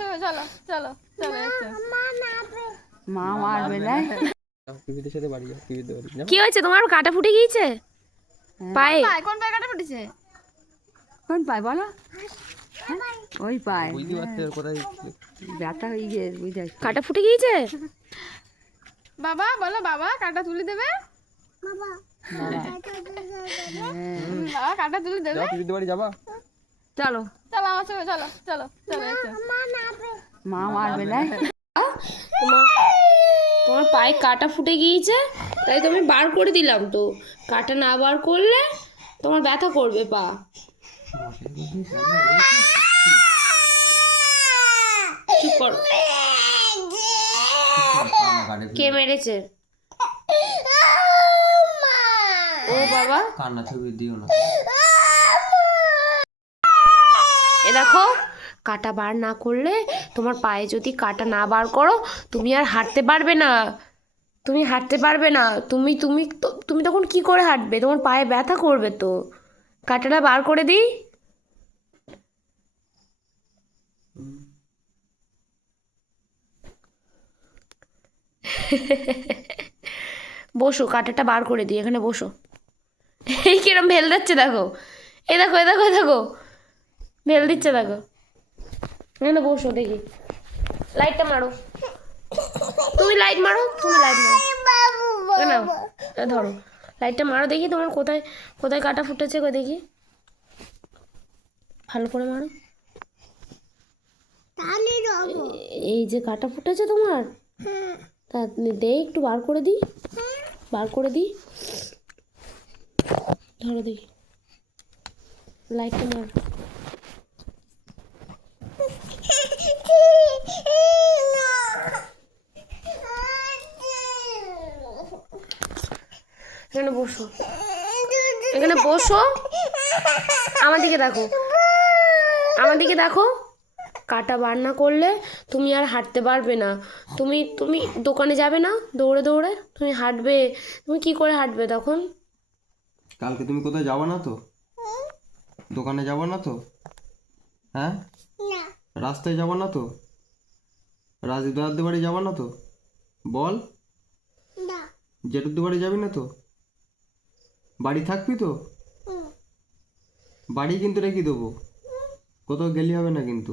সঙ্গে চলো চলো চলো মা মারবে না। পিপিদের সাথে বাড়ি যাও, পিপিদের বাড়ি যাও। কি হয়েছে তোমার? কাটা ফুটে গিয়েছে পায়ে? কোন পায়ে কাটা ফুটেছে? কোন পায় বলো? হ্যাঁ, ওই পায় বুঝতে পারছো কোথায়? ব্যথা হয়ে গিয়ে বুঝতে কাটা ফুটে গিয়েছে? বাবা বলো, বাবা কাটা তুলে দেবে। বাবা কাটা তুলে দেবে। যাও, পিপিদের বাড়ি যাবা? চলো চলো আমার সঙ্গে চলো চলো চলো মা মারবে না। তোমার তোমার পায়ে কাটা ফুটে গিয়েছে, তাই তুমি বার করে দিলাম। তো কাটা না বার করলে তোমার ব্যথা করবে পা। চুপ করো। কে মেরেছে? ও বাবা, কান্না ছবি দিও না। এ দেখো, কাটা বার না করলে, তোমার পায়ে যদি কাটা না বার করো, তুমি আর হাঁটতে পারবে না। তুমি হাঁটতে পারবে না। তুমি তখন কি করে হাঁটবে? তোমার পায়ে ব্যথা করবে তো। কাটাটা বার করে দিই। বসো, কাটাটা বার করে দিই, এখানে বসো। এই কিরম ভেল দিচ্ছে দেখো, এ দেখো এ দেখো এ দেখো, ভেল দিচ্ছে দেখো। এখানে বসো দেখি, লাইটটা মারো। তুমি লাইট মারো, তুমি লাইট মারো। না, ধরো লাইটটা মারো দেখি, তোমার কোথায় কোথায় কাটা ফুটেছে গো দেখি, ভালো করে মারো। এই যে কাটা ফুটেছে তোমার, তা দে একটু বার করে দিই, বার করে দিই। ধরো দেখি, লাইটটা মার। এখানে বসো, এখানে বসো, আমার দিকে দেখো, আমার দিকে দেখো। কাটা বার না করলে তুমি আর হাঁটতে পারবে না। তুমি দোকানে যাবে না দৌড়ে দৌড়ে? তুমি হাঁটবে, তুমি কি করে হাঁটবে তখন? কালকে তুমি কোথায় যাবা না তো? দোকানে যাবা না তো? হ্যাঁ, রাস্তায় যাবা না তো? রাজদাদার বাড়ি যাবা না তো? বল, জেঠুদের বাড়ি যাবি না তো? বাড়ি থাকবি তো? বাড়ি কিন্তু রেখে দেবো, কোথাও গেলে হবে না কিন্তু।